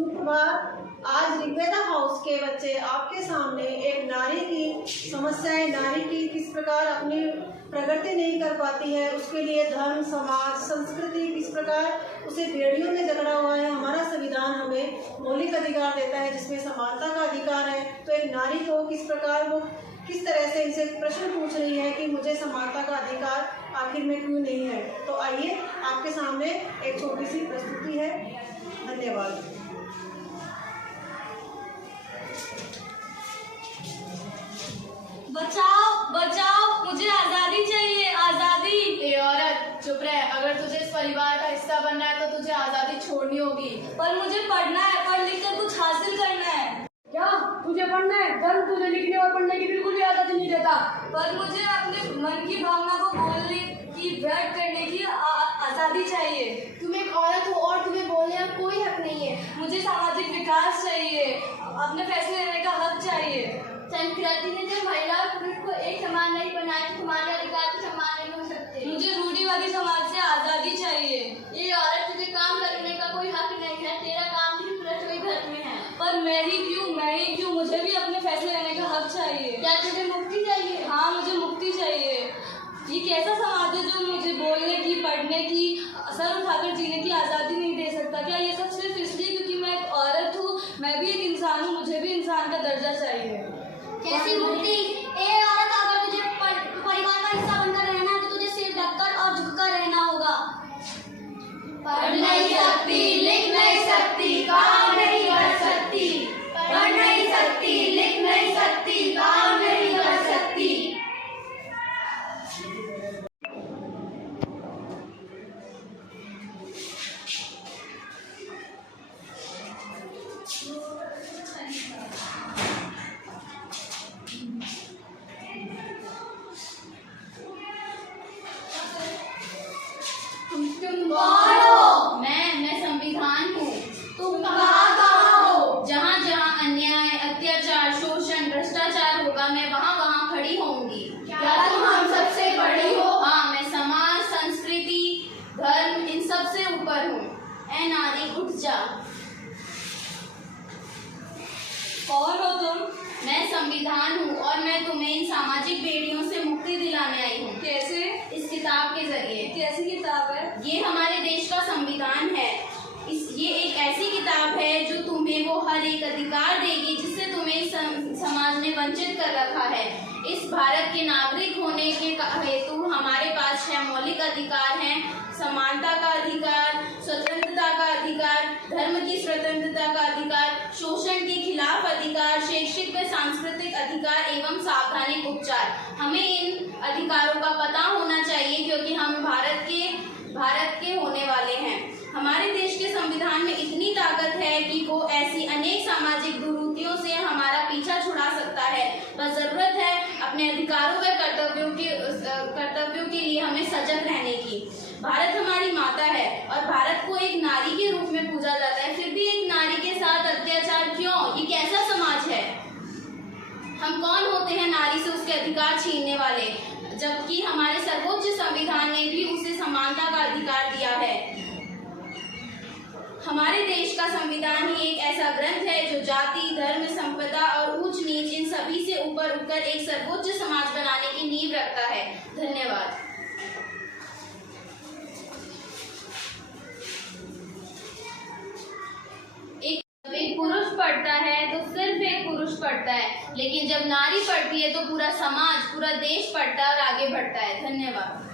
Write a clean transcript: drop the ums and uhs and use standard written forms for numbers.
सुजीत कुमार। आज ऋग्वेदा हाउस के बच्चे आपके सामने एक नारी की समस्याएं, नारी की किस प्रकार अपनी प्रगति नहीं कर पाती है, उसके लिए धर्म, समाज, संस्कृति किस प्रकार उसे बेड़ियों में जकड़ा हुआ है। हमारा संविधान हमें मौलिक अधिकार देता है जिसमें समानता का अधिकार है। तो एक नारी को किस प्रकार वो किस तरह से इनसे प्रश्न पूछ रही है कि मुझे समानता का अधिकार आखिर में क्यों नहीं है। तो आइए आपके सामने एक छोटी सी प्रस्तुति है। धन्यवाद। बचाओ बचाओ, मुझे आजादी चाहिए, आजादी। ए औरत चुप रह। अगर तुझे इस परिवार का हिस्सा बनना है तो तुझे आजादी छोड़नी होगी। पर मुझे पढ़ना है, पढ़ लिख कर कुछ हासिल करना है। क्या तुझे पढ़ना है? धर्म तुझे लिखने और पढ़ने की बिल्कुल भी आजादी नहीं देता। पर मुझे अपने मन की भावना को बोलने की, व्यक्त करने की आजादी चाहिए। तुम एक औरत हो और तुम्हें बोलने का कोई हक नहीं है। मुझे सामाजिक विकास चाहिए, अपने फैसले लेने का हक चाहिए। संस्कृति ने जब महिला और पुरुष को एक समान नहीं बनाया तो तुम्हारे अधिकार भी समान नहीं हो सकते। मुझे रूढ़िवादी समाज से आजादी चाहिए। ये औरत तुझे काम करने का कोई हक नहीं है। तेरा काम सिर्फ रसोई घर में है। पर मैं ही क्यों, मुझे भी अपने फैसले लेने का हक चाहिए। क्या तुझे मुक्ति चाहिए? हाँ, मुझे मुक्ति चाहिए। ये कैसा समाज है जो मुझे बोलने की, पढ़ने की, सर उठाकर जीने की आज़ादी नहीं दे सकता? क्या ये सब सिर्फ इसलिए क्योंकि मैं एक औरत हूँ? मैं भी एक इंसान हूँ, मुझे भी इंसान का दर्जा चाहिए। कैसी मुक्ति? ए औरत, अगर तुझे परिवार का हिस्सा बनकर रहना है तो तुझे सिर ढककर और झुककर रहना होगा। पढ़ नहीं सकती, लिख नहीं सकती, काम नहीं कर सकती। पढ़ नहीं सकती, लिख नहीं सकती, काम नहीं कर सकती। तुम कौन हो? मैं संविधान हूँ। तुम कहाँ हो? जहाँ जहाँ अन्याय, अत्याचार, शोषण, भ्रष्टाचार होगा मैं वहाँ वहाँ खड़ी होंगी। क्या तुम हम सबसे बड़ी हो? हाँ, मैं समाज, संस्कृति, धर्म इन सब से ऊपर हूँ। ऐ नारी उठ जा। कौन हो तुम? मैं संविधान हूँ और मैं तुम्हें इन सामाजिक बेड़ियों से मुक्ति दिलाने आई हूँ। कैसे? इस किताब के जरिए। कैसी किताब है? ये हमारे देश का संविधान है। ये एक ऐसी किताब है जो तुम्हें वो हर एक अधिकार देगी जिससे तुम्हें समाज ने वंचित कर रखा है। इस भारत के नागरिक होने के हेतु हमारे पास 6 मौलिक अधिकार हैं। समानता का अधिकार, स्वतंत्रता का अधिकार, धर्म की स्वतंत्रता का अधिकार, शोषण के खिलाफ अधिकार, शैक्षिक व सांस्कृतिक अधिकार एवं सावधानिक उपचार। हमें इन अधिकारों का पता होना चाहिए क्योंकि हम भारत के होने वाले हैं। हमारे देश के संविधान में इतनी ताकत है कि वो ऐसी अनेक सामाजिक दुर्नीतियों से हमारा पीछा छुड़ा सकता है। बस जरूरत है अपने अधिकारों व कर्तव्यों के लिए हमें सजग रहने की। भारत हमारी माता है और भारत को एक नारी के रूप में पूजा जाता है, फिर भी एक नारी के साथ अत्याचार क्यों? ये कैसा समाज है? हम कौन होते हैं नारी से उसके अधिकार छीनने वाले, जबकि हमारे सर्वोच्च संविधान ने भी उसे समानता का अधिकार दिया है। हमारे देश का संविधान ही एक ऐसा ग्रंथ है जो जाति, धर्म, संपदा और ऊंच नीच इन सभी से ऊपर उठकर एक सर्वोच्च समाज बनाने की नींव रखता है। धन्यवाद। एक पुरुष पढ़ता है तो सिर्फ एक पुरुष पढ़ता है, लेकिन जब नारी पढ़ती है तो पूरा समाज, पूरा देश पढ़ता है और आगे बढ़ता है। धन्यवाद।